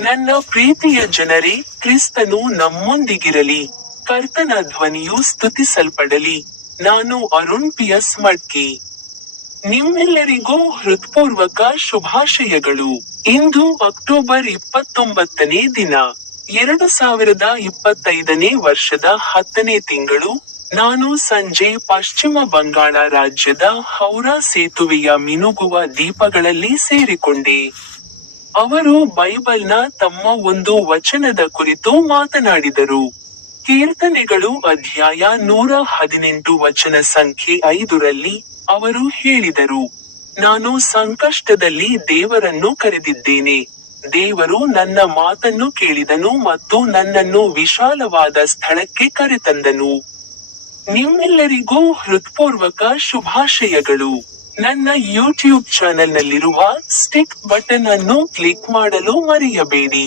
ನನ್ನ ಪ್ರೀತಿಯ ಜನರೇ, ಕ್ರಿಸ್ತನು ನಮ್ಮೊಂದಿಗಿರಲಿ. ಕರ್ತನ ಧ್ವನಿಯು ಸ್ತುತಿಸಲ್ಪಡಲಿ. ನಾನು ಅರುಣ್ ಪಿಯಸ್ ಮಡ್ಕಿ. ನಿಮ್ಮೆಲ್ಲರಿಗೂ ಹೃತ್ಪೂರ್ವಕ ಶುಭಾಶಯಗಳು. ಇಂದು ಅಕ್ಟೋಬರ್ ಇಪ್ಪತ್ತೊಂಬತ್ತನೇ ದಿನ. ಎರಡು ಸಾವಿರದ ಇಪ್ಪತ್ತೈದನೇ ವರ್ಷದ ಹತ್ತನೇ ತಿಂಗಳು. ನಾನು ಸಂಜೆ ಪಶ್ಚಿಮ ಬಂಗಾಳ ರಾಜ್ಯದ ಹೌರಾ ಸೇತುವೆಯ ಮಿನುಗುವ ದೀಪಗಳಲ್ಲಿ ಸೇರಿಕೊಂಡೆ. ಅವರು ಬೈಬಲ್ನ ತಮ್ಮ ಒಂದು ವಚನದ ಕುರಿತು ಮಾತನಾಡಿದರು. ಕೀರ್ತನೆಗಳು ಅಧ್ಯಾಯ ನೂರ ಹದಿನೆಂಟು ವಚನ ಸಂಖ್ಯೆ ಐದರಲ್ಲಿ ಅವರು ಹೇಳಿದರು, ನಾನು ಸಂಕಷ್ಟದಲ್ಲಿ ದೇವರನ್ನು ಕರೆದಿದ್ದೇನೆ. ದೇವರು ನನ್ನ ಮಾತನ್ನು ಕೇಳಿದನು ಮತ್ತು ನನ್ನನ್ನು ವಿಶಾಲವಾದ ಸ್ಥಳಕ್ಕೆ ಕರೆತಂದನು. ನಿಮ್ಮೆಲ್ಲರಿಗೂ ಹೃತ್ಪೂರ್ವಕ ಶುಭಾಶಯಗಳು. ನನ್ನ ಯೂಟ್ಯೂಬ್ ಚಾನೆಲ್ನಲ್ಲಿರುವ ಸ್ಟಿಕ್ ಬಟನ್ ಅನ್ನು ಕ್ಲಿಕ್ ಮಾಡಲು ಮರೆಯಬೇಡಿ.